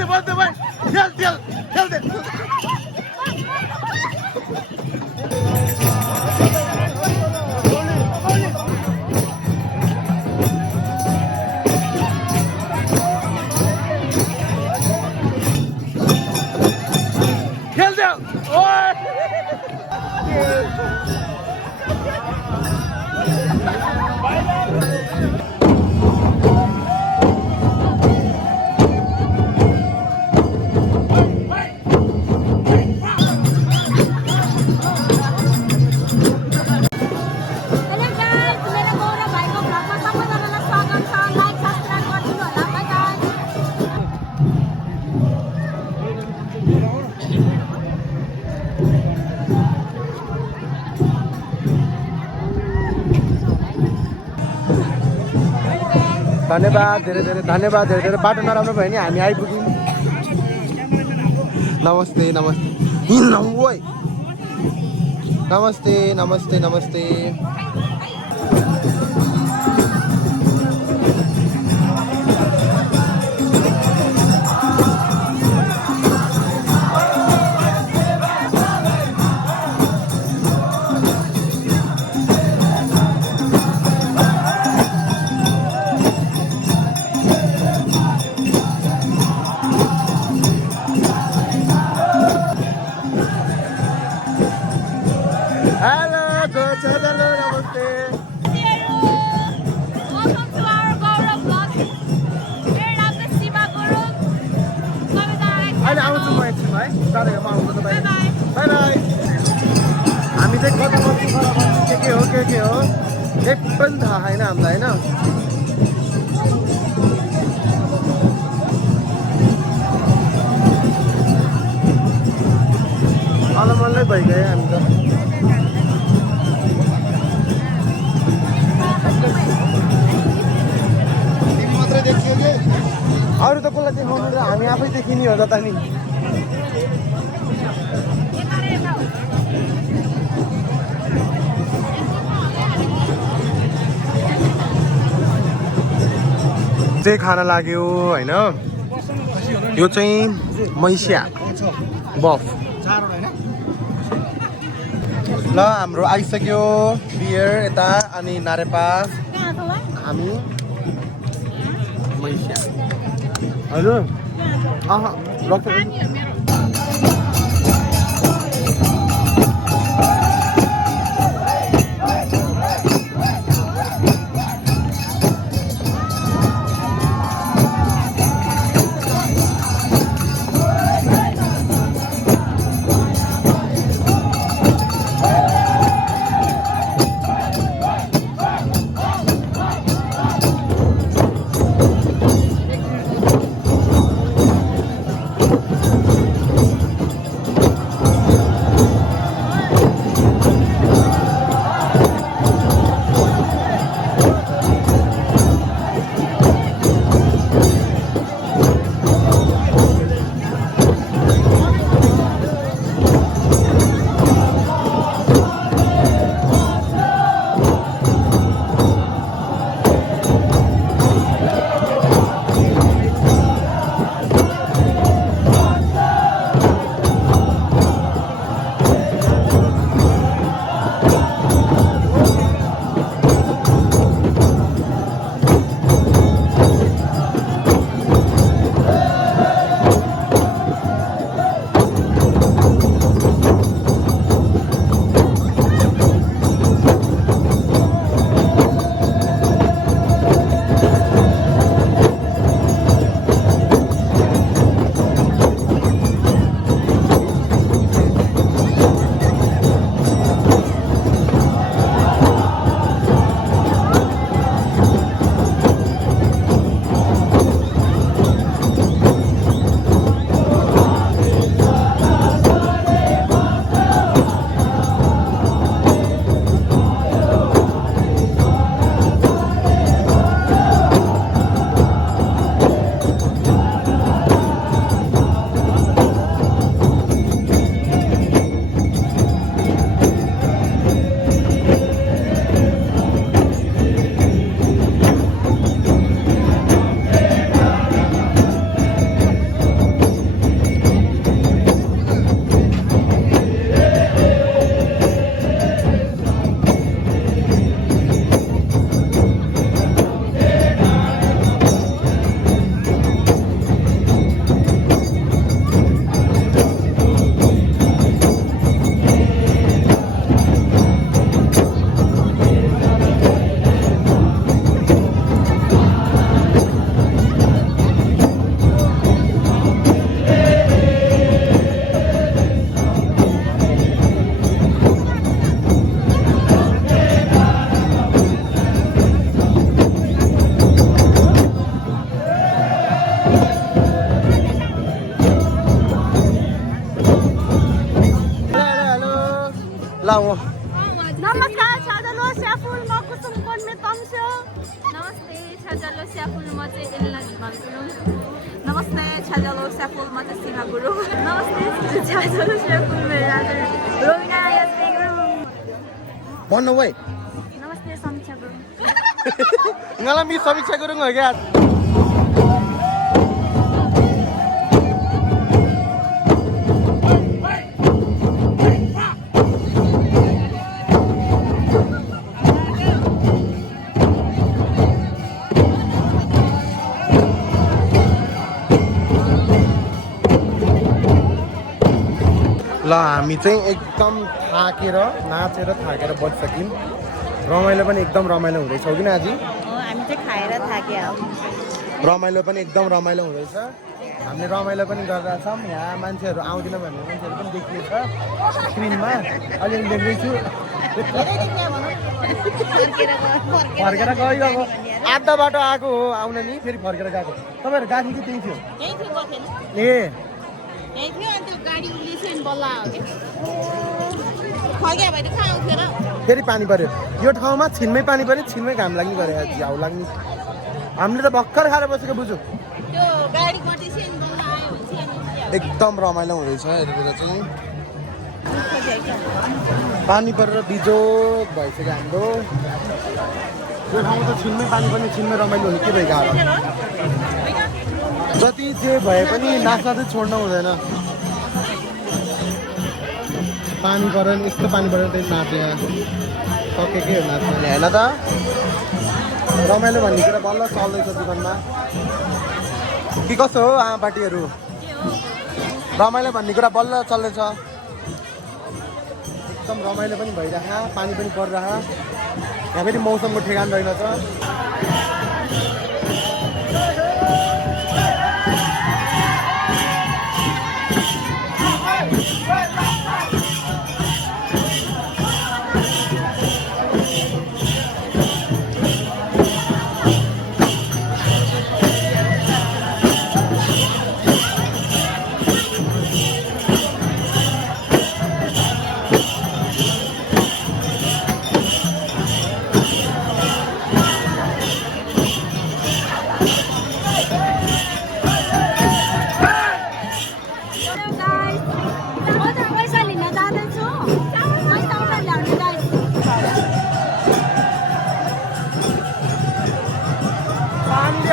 बोलते बोलते भाई खेल खेल खेल दे खेल दे ओए धन्यवाद धेरै धेरै धन्यवाद धेरै धेरै बाटो नराम्रो भयो नि हामी आइपुग्यौँ नमस्ते नमस्ते ओइ नमस्ते नमस्ते नमस्ते अहिले आउँछु म एकछिन है साथीहरूमा आउँछु तपाईँ बाई बाई हामी चाहिँ कता के हो के हो केही पनि थाहा छैन हामीलाई होइन अलमल्लै भइगयो हामी त मात्रै देखियो कि अरू त कसलाई देखाउनु र हामी आफै देखिने हो त नि चाहिँ खान लाग्यो होइन यो चाहिँ मैसिया बफ ल हाम्रो आइसक्यो बियर यता अनि नारेपा हामी मैसिया हजुर वो नमस्कार छाजलो स्याफुल म कुसुम कोन्मे तम्स्यो नमस्ते छाजलो स्याफुल म चाहिँ एलिना झिमाल गुरुङ नमस्ते छाजलो स्याफुल म चाहिँ सीमा गुरुङ नमस्ते छाजलो स्याफुल मेरा रोमिना यास्मी गुरुङ भन्नु भाइ नमस्ते समीक्षा गुरुङ ngala mi समीक्षा गुरुङ हो क्या ल हामी चाहिँ एकदम थाकेर नाचेर थाकेर बसिसक्यौँ रमाइलो पनि एकदम रमाइलो हुँदैछौँ किन आजी हामी चाहिँ खाएर थाक्यो रमाइलो पनि एकदम रमाइलो हुँदैछ हामीले रमाइलो पनि गरिरहेछौँ यहाँ मान्छेहरू आउँदैन भन्ने मान्छेहरू पनि देखिएछ स्क्रिनमा अलिअलि देख्दैछु फर्केर गइगएको आधा बाटो आएको हो आउन नि फेरि फर्केर गएको तपाईँहरू गाडी कि त्यही थियो ए फेरि पानी पर्यो यो ठाउँमा छिनमै पानी पर्यो छिनमै घाम लाग्ने गरे झ्याउ लाग्ने हामीले त भर्खर खाएर बसेको बुझ्यो एकदम रमाइलो हुँदैछ यतिखेर चाहिँ पानी परेर बिजोग भइसक्यो हाम्रो यो ठाउँमा त छिनमै पानी पर्ने छिनमै रमाइलो हुने के भइगयो जति जे भए पनि नाच्न चाहिँ छोड्नु हुँदैन पानी पऱ्यो नि यस्तो पानी पऱ्यो त्यही नाच्ने सकेकै हो नाच्ने होइन त रमाइलो भन्ने कुरा बल्ल चल्दैछ जीवनमा कि कसो हो आमापाटीहरू रमाइलो भन्ने कुरा बल्ल चल्दैछ एकदम रमाइलो पनि भइरह पानी पनि परिरह यहाँ फेरि मौसमको ठेगान रहेनछ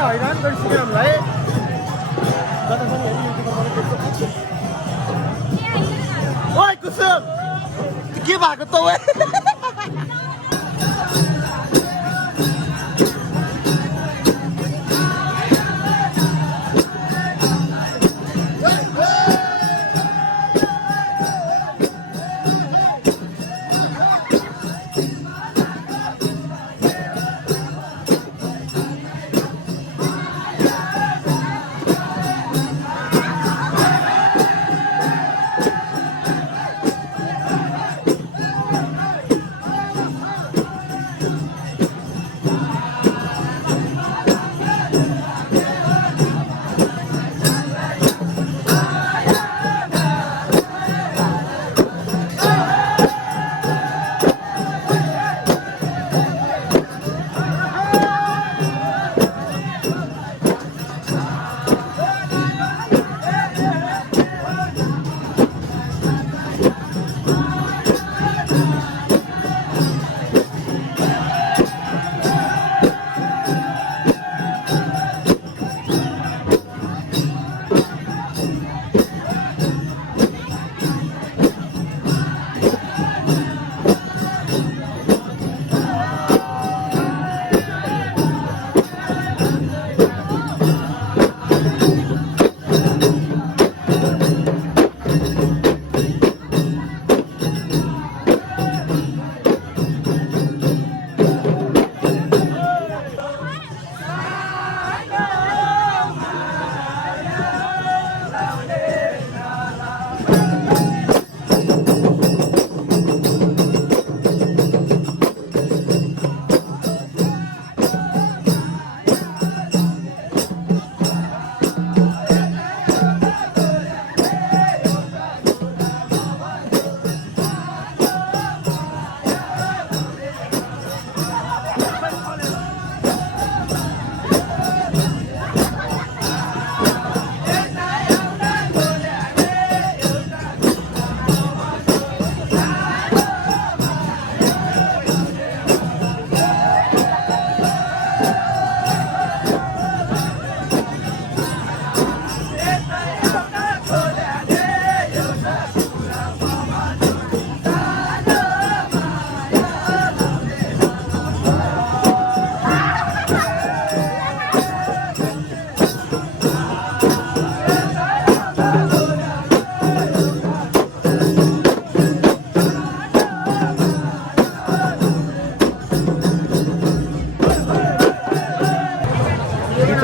हैरान गरिसक्यो हामीलाई जता पनि ओइ कुसुम के भएको त ओइ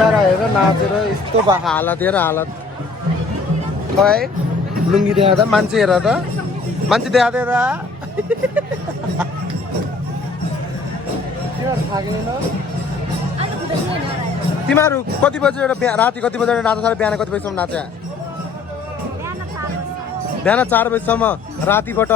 बिचरा हेर नाचेर यस्तो भएको हालत हेर हालत खै लुङ्गी देखा त मान्छे हेर त मान्छे देखा त थाकेन तिमीहरू कति बजेर राति कति बजेर नाच्छ बिहान कति बजीसम्म नाच्छ बिहान 4 बजीसम्म रातिबाट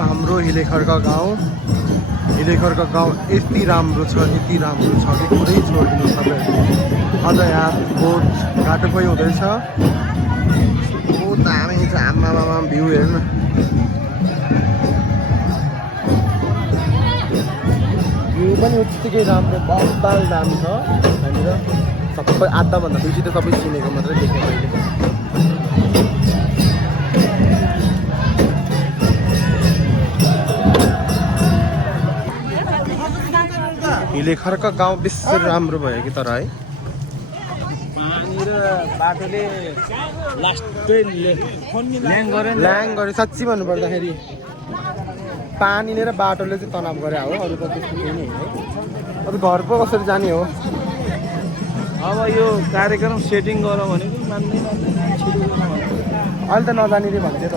हाम्रो हिलेखर्का गाउँ यति राम्रो छ कि कुरै छोडिदिनु तपाईँहरू। अझ यहाँ बोट घाटो पनि हुँदैछ। बहुत दामी छ आमामा भ्यू हेर्नु। भ्यू पनि उत्तिकै राम्रो बब्बाल दामी छ यहाँनिर। सबै आधाभन्दा बेसी त सबै चिनेको मात्रै देखेँ मैले। हिलेखर्का गाउँ बेसी राम्रो भयो कि तर है पानी र बाटोले लास्टै ल्याङ गरे। साँच्ची भन्नुपर्दाखेरि पानीले र बाटोले चाहिँ तनाव गरे हो, अरू त त्यस्तो केही नै होइन। अब घर पो कसरी जाने हो? अब यो कार्यक्रम सेटिङ गरौँ भनेको मान्दैन। अहिले त नजाने रे भन्थ्यो त।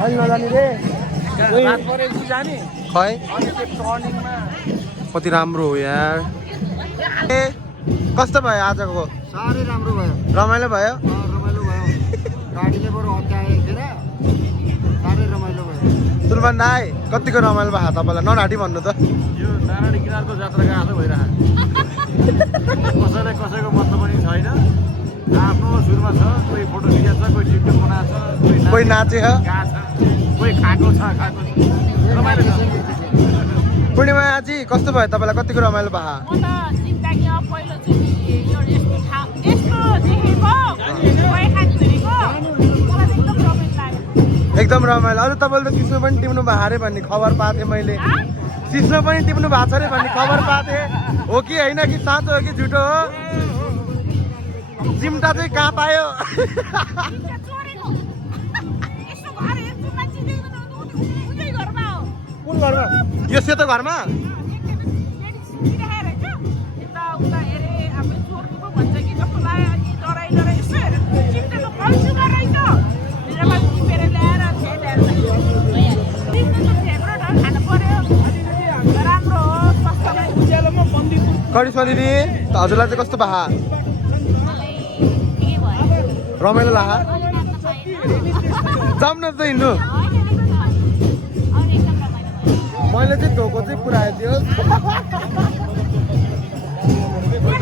अहिले नजाने रे जाने खै अनि त्यो टर्निङमा कति राम्रो हो यार। ए कस्तो भयो आजको? साह्रै राम्रो भयो, रमाइलो भयो। रमाइलो भयो। गाडीले बरु हत्याएर साह्रै रमाइलो भयो। तुलमान दाइ कतिको रमाइलो भयो तपाईँलाई? ननाटी भन्नु त। यो नारायणी किनारको जात्राको आशा भइरहेको कसैलाई कसैको मतलब पनि छैन। आफ्नो सुरुमा छ, कोही फोटो खिचेको छ, कोही टिकटक बनाएको छ, कोही नाचे गएको छ, कोही खाएको छ, रमाइलो छ। पूर्णिमा आजी कस्तो भयो तपाईँलाई? कतिको रमाइलो भयो? म त जिन्दगीमा पहिलोचोटि यो यस्तो देखेको गोर्खाधुरीको मलाई एकदम रमाइलो लाग्यो। एकदम रमाइलो। अरू तपाईँले त सिस्नो पनि टिप्नु भएको अरे भन्ने खबर पाएको थिएँ मैले। सिस्नो पनि टिप्नु भएको छ अरे भन्ने खबर पाएको थिएँ। हो कि होइन कि साँचो हो कि झुटो हो? चिम्टा चाहिँ कहाँ पायो? कुन घरमा? यो सेतो घरमा? करिश्मा दिदी त हजुरलाई चाहिँ कस्तो भा? रमाइलो लाहा? जाऊँ न त हिँड्नु। मैले चाहिँ धोको चाहिँ पुऱ्याएको थियो।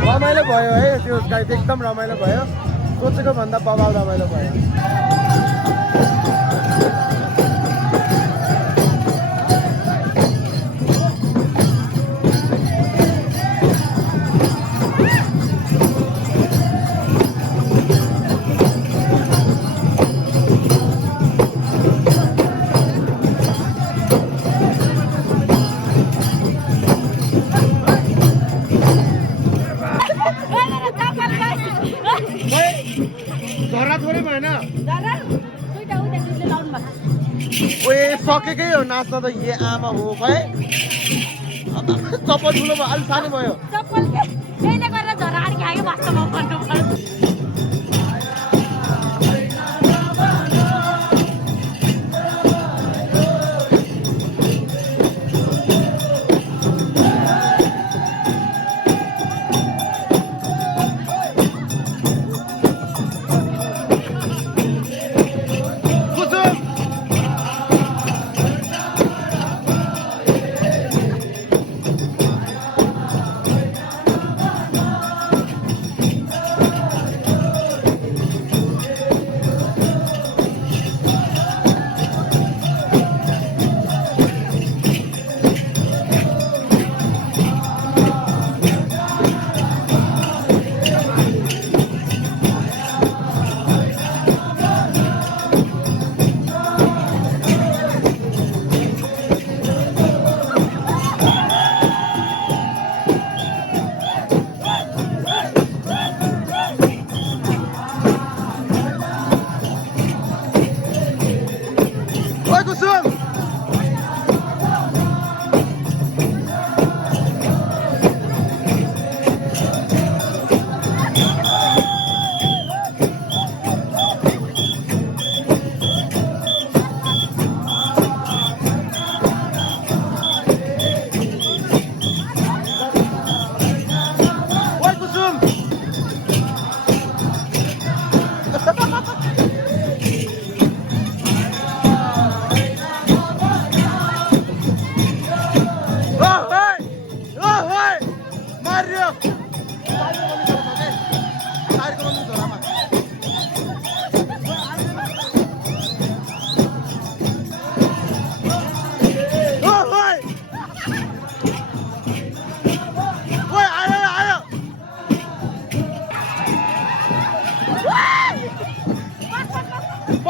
रमाइलो भयो है त्यो गाई चाहिँ एकदम रमाइलो भयो। सोचेको भन्दा बबाल रमाइलो भयो। सकेकै हो नाच्न त। ए आमा हो खै चप्पल ठुलो भयो, अलिक सानो भयो।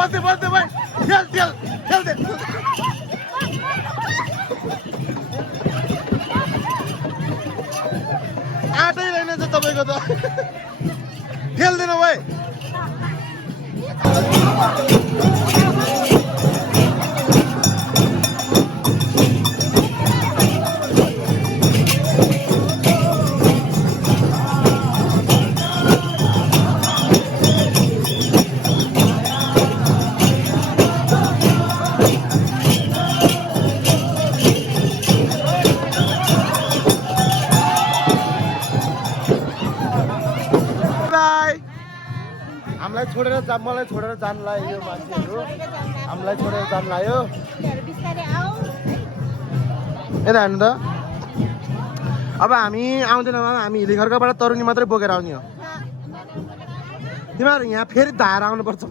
बस्दै बस्दै भाइ खेल खेल खेल्दै आँटै रहेनछ तपाईँको त खेल्दैन भाइ मलाई छोडेर जान लाग्यो यो मान्छेहरू हामीलाई छोडेर जान लाग्यो यता हेर्नु त अब हामी आउँदैनौँ हामी हिलीखर्काबाट तरुनी मात्रै बोकेर आउने हो तिमीहरू यहाँ फेरि धाएर आउनुपर्छ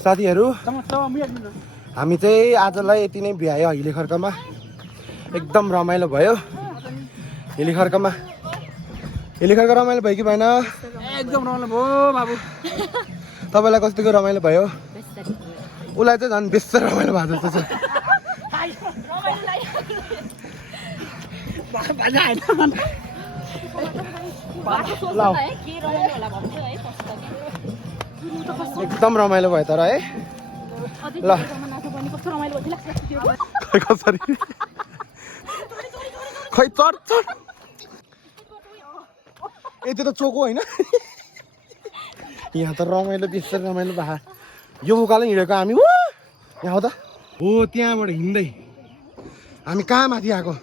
साथीहरू हामी चाहिँ आजलाई यति नै भ्यायो हिलीखर्कामा एकदम रमाइलो भयो हिलीखर्कामा रमाइलो भयो कि भएन एकदम रमाइलो भयो बाबु तपाईँलाई कतिको रमाइलो भयो उसलाई चाहिँ झन् बेस्तर रमाइलो भएको जस्तो छ एकदम रमाइलो भयो तर है ल कसरी खै चढ चढ यति त चोको होइन यहाँ त रमाइलो बेस्तर रमाइलो भए यो उकालो हिँडेको हामी हो यहाँ हो त हो त्यहाँबाट हिँड्दै हामी कहाँ माथि आएको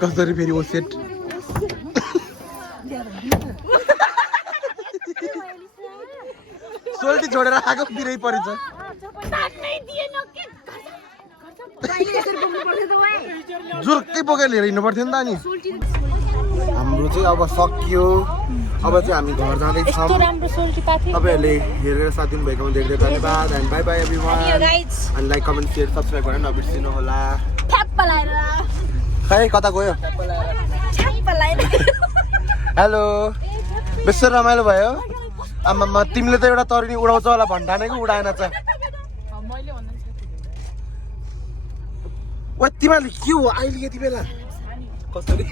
कसरी फेरि ओ सेट सोल्टी छोडेर आएको बिरै परेछ जुर्कै बोकेर लिएर हिँड्नु पर्थ्यो नि त अनि हाम्रो चाहिँ अब सकियो अब चाहिँ हामी घर जाँदैछौँ तपाईँहरूले हेरेर साथ दिनुभएकोमा धेरै धेरै धन्यवाद एन्ड बाई बाई एभ्रिवान अनि लाइक कमेन्ट सेयर सब्सक्राइब गरेर नबिर्सिनु होला खै कता गयो हेलो बेस्तर रमाइलो भयो आमामा तिमीले त एउटा तरुनी उडाउँछ होला भन्ठानेको उडाएन छ तिमीहरूले के हो अहिले यति बेला कसरी